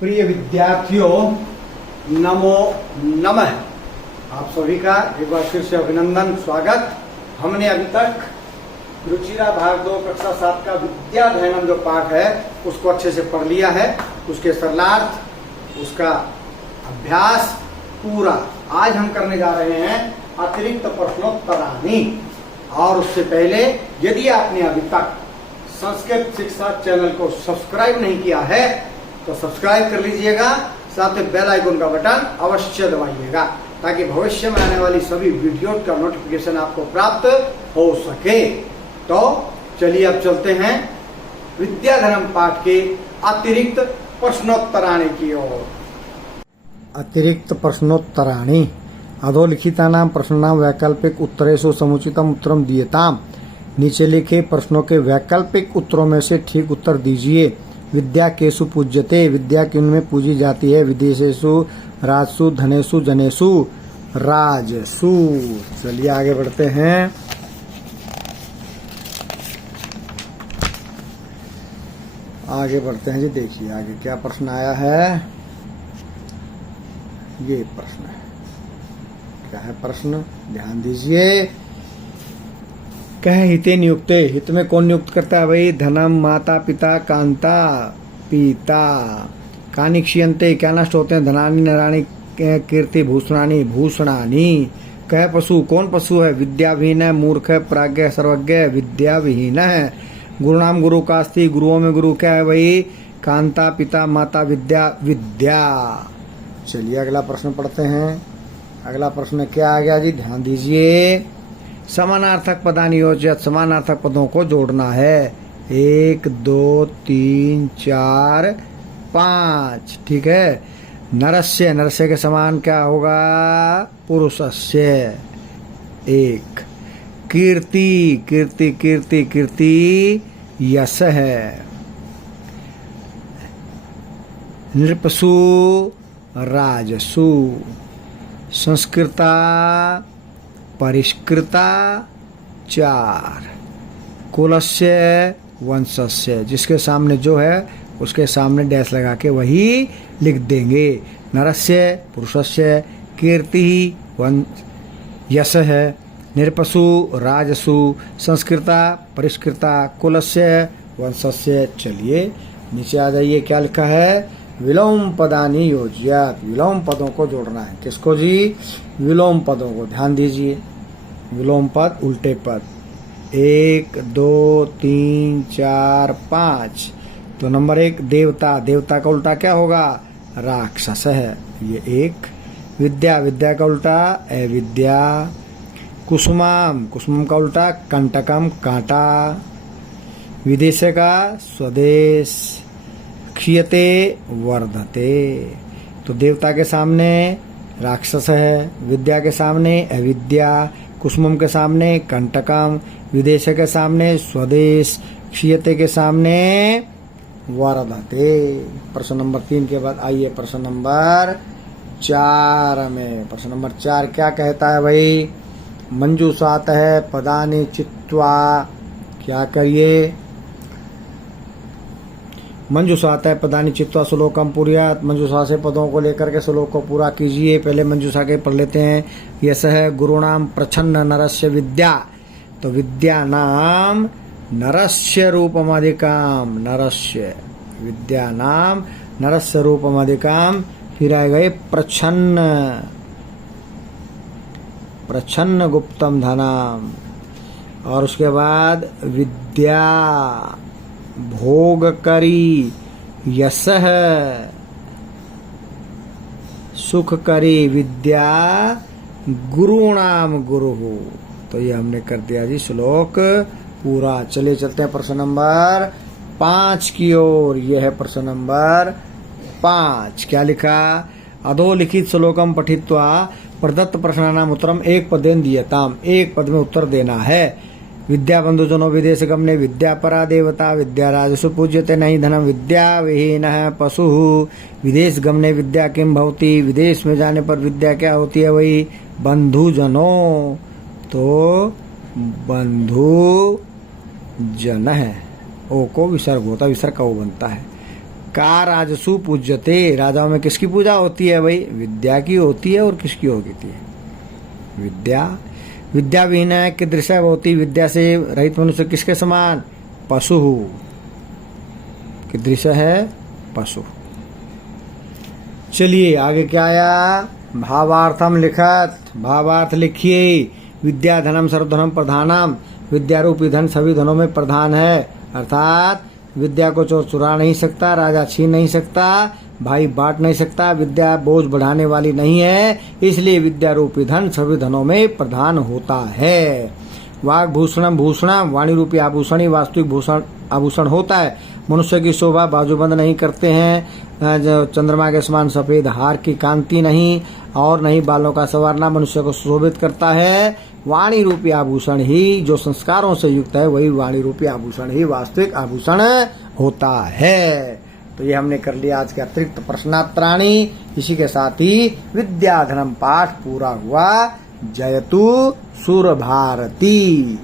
प्रिय विद्यार्थियों, नमो नमः। आप सभी का एक बार फिर से अभिनंदन, स्वागत। हमने अभी तक रुचिरा भाग 2 कक्षा 7 का विद्याध्ययनम जो पाठ है उसको अच्छे से पढ़ लिया है। उसके सरलार्थ, उसका अभ्यास पूरा आज हम करने जा रहे हैं अतिरिक्त प्रश्नोत्तरानी। और उससे पहले यदि आपने अभी तक संस्कृत शिक्षा चैनल को सब्सक्राइब नहीं किया है तो सब्सक्राइब कर लीजिएगा, साथ में बेल आइकन का बटन अवश्य दबाइएगा ताकि भविष्य में आने वाली सभी वीडियो का नोटिफिकेशन आपको प्राप्त हो सके। तो चलिए अब चलते हैं विद्याधनम पाठ के अतिरिक्त प्रश्नोत्तराणी की ओर। अतिरिक्त प्रश्नोत्तराणि अधोलिखितानां प्रश्नानां वैकल्पिक उत्तरेषु समुचितम उत्तरम दीयताम्। नीचे लिखे प्रश्नों के वैकल्पिक उत्तरों में से ठीक उत्तर दीजिए। विद्या केषु पूज्यते, विद्या किन में पूजी जाती है? विदेशेषु, राजसु, धनेषु, जनेषु। राजसु। चलिए आगे बढ़ते हैं। आगे बढ़ते हैं जी। देखिए आगे क्या प्रश्न आया है। ये प्रश्न है, क्या है प्रश्न, ध्यान दीजिए। कह हिते नियुक्ते, हित में कौन नियुक्त करता है भाई? धनम, माता, पिता, कांता, पिता। कानि क्षीयन्ते, क्या नष्ट होते हैं? धनानि, नराणि, कीर्ति, भूषणानि, भूषणानि। कह पशु, कौन पशु है? विद्याविहीन है, मूर्ख है, प्राज्ञ, सर्वज्ञ। विद्याविहीन है। गुरुनाम गुरु का अस्ति, गुरुओं में गुरु क्या है भाई? कांता, पिता, माता, विद्या, विद्या। चलिए अगला प्रश्न पढ़ते हैं। अगला प्रश्न क्या आ गया जी, ध्यान दीजिए। समानार्थक पदानि योज्यत, समानार्थक पदों को जोड़ना है। 1 2 3 4 5, ठीक है। नरस्य, नरस्य के समान क्या होगा? पुरुषस्य। 1। कीर्ति, कीर्ति, कीर्ति, कीर्ति यश है। नृपसु, राजसु। संस्कृता, परिष्कृता 4। कुलस्य, वंशस्य। जिसके सामने जो है उसके सामने डैश लगा के वही लिख देंगे। नरस्य, पुरुषस्य। कीर्ति, यश है। निरपसु, राजसु। संस्कृता, परिष्कृता। कुलस्य, वंशस्य। चलिए नीचे आ जाइए, क्या लिखा है? विलोम पदानि योज्यत, विलोम पदों को जोड़ना है। किसको जी? विलोम पदों को। ध्यान दीजिए, विलोम पद, उल्टे पद। 1 2 3 4 5। तो नंबर 1 देवता, देवता का उल्टा क्या होगा? राक्षस है, ये 1। विद्या, विद्या का उल्टा अविद्या। कुसुमाम, कुसुम का उल्टा कंटकम, कांटा। विदेश का स्वदेश। क्षीयते, वर्धते। तो देवता के सामने राक्षस है, विद्या के सामने अविद्या, कुसुमम के सामने कंटकम, विदेश के सामने स्वदेश, क्षीयते के सामने वर्धते। प्रश्न नंबर 3 के बाद आइए प्रश्न नंबर 4 में। प्रश्न नंबर 4 क्या कहता है भाई? मंजूषात है पदानि चित्वा। क्या करिए? मंजूषा आता है पदानि चित्वा श्लोकम पुर्यात्। मंजूषा से पदों को लेकर के श्लोक को पूरा कीजिए। पहले मंजूषा के पढ़ लेते हैं। यश है गुरुणाम प्रच्छन्न नरस्य विद्या। तो विद्या नाम नरस्य रूपमधिकाम, नरस्य, विद्या नाम नरस्य रूपमधिकाम। फिर आएगा प्रच्छन्न, प्रच्छन्न गुप्तम धनाम। और उसके बाद विद्या भोग करी, यश सुख करी। विद्या गुरुणाम गुरु। तो ये हमने कर दिया जी श्लोक पूरा। चलिए चलते हैं प्रश्न नंबर 5 की ओर। यह है प्रश्न नंबर 5। क्या लिखा? अधोलिखित श्लोकम पठित्वा प्रदत्त प्रश्नानाम उत्तरम एक पदेन दीयताम। एक पद में उत्तर देना है। विद्या बंधुजनो विदेश गमने विद्या परा देवता। विद्या राजसु पूज्यते नहीं धनम। विद्या विहीन है पशु। विदेश गमने विद्या किम भवति। विदेश में जाने पर विद्या क्या होती है वही? बंधुजनों। तो बंधु जन है, ओ को विसर्ग होता है, विसर्ग का ओ बनता है। का राजसु पूज्यते, राजाओं में किसकी पूजा होती है भाई? विद्या की होती है। और किसकी होती है? विद्या। विद्या विहीन कीदृश होती, विद्या से रहित मनुष्य किसके समान? पशु। कीदृश है? पशु। चलिए आगे क्या आया? भावार्थम लिखत, भावार्थ लिखिए। विद्या धनम सर्वधनम प्रधानम, विद्या रूपी धन सभी धनों में प्रधान है। अर्थात विद्या को चोर चुरा नहीं सकता, राजा छीन नहीं सकता, भाई बांट नहीं सकता। विद्या बोझ बढ़ाने वाली नहीं है, इसलिए विद्या रूपी धन सभी धनों में प्रधान होता है। वाग भूषणम भूषणम, वाणी रूपी आभूषण ही वास्तविक भूषण आभूषण होता है। मनुष्य की शोभा बाजूबंद नहीं करते हैं, जो चंद्रमा के समान सफेद हार की कांति नहीं, और नहीं बालों का संवारना मनुष्य को शोभित करता है। वाणी रूपी आभूषण ही जो संस्कारों से युक्त है, वही वाणी रूपी आभूषण ही वास्तविक आभूषण होता है। तो ये हमने कर लिया आज के अतिरिक्त प्रश्नात्राणी। इसी के साथ ही विद्याधनम पाठ पूरा हुआ। जयतु सुर भारती।